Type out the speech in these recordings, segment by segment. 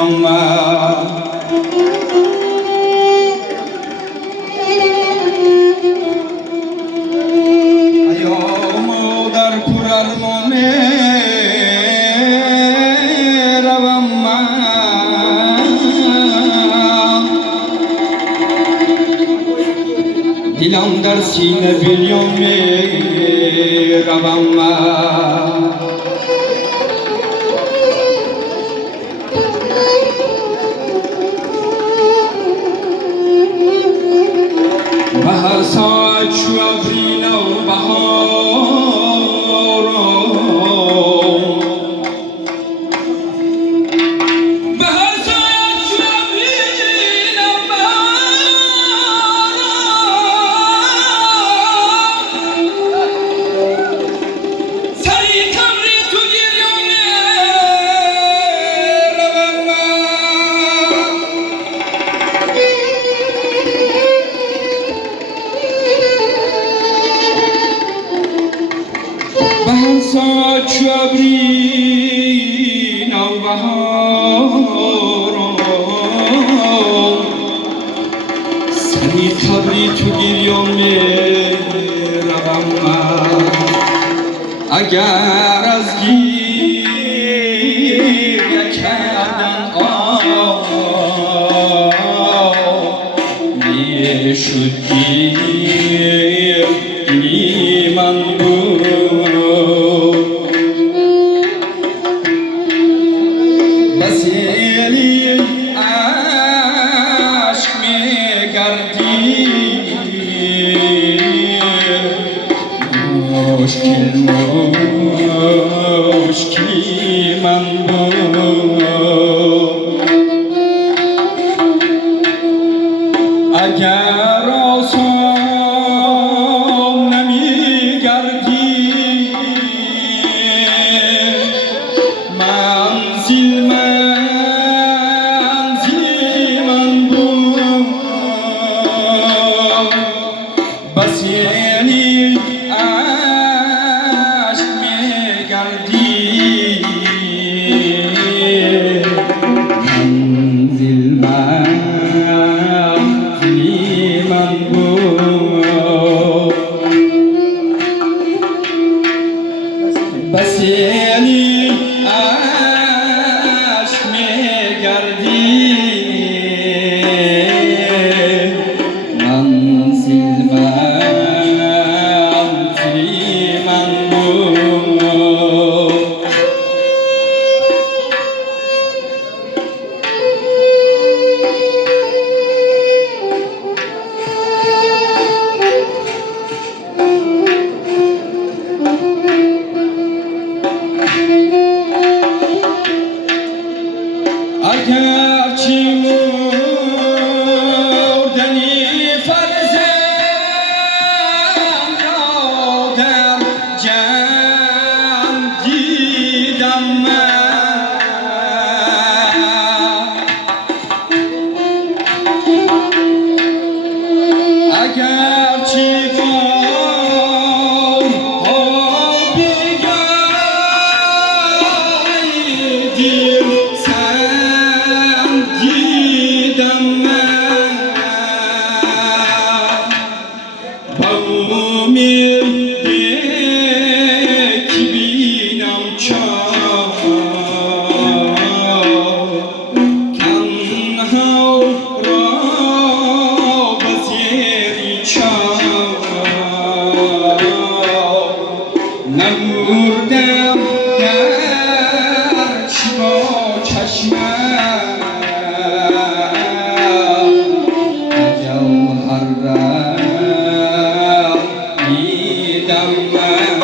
روم ایام در پرارمانه روم دلم در سینه بیام روم بهر ساعت شو ابرین و بهارم بهر ساعت شو ابرین و بهارم سری کمری تو گریان روم بهر ساعت شو ابرین و بهارم سری خبری تو گریام روم اگر از گریه کردن میشد گریه من بود بسیلی عشق میگردی مشکلی من بود اگر آسان نمیگردی منزل من بود بسیلی عشق میگردی منزل من بود بسیلی عشق میگردی منزل من بود اگرچه مردنی فرزند را در جمع دیدم من اگرچه گاه‌ها بیگانگی دیدم من با امیدی که بینم تنها را به زیر نمردم گرچه با چشمم جوهر را دیدم من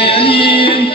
Україні,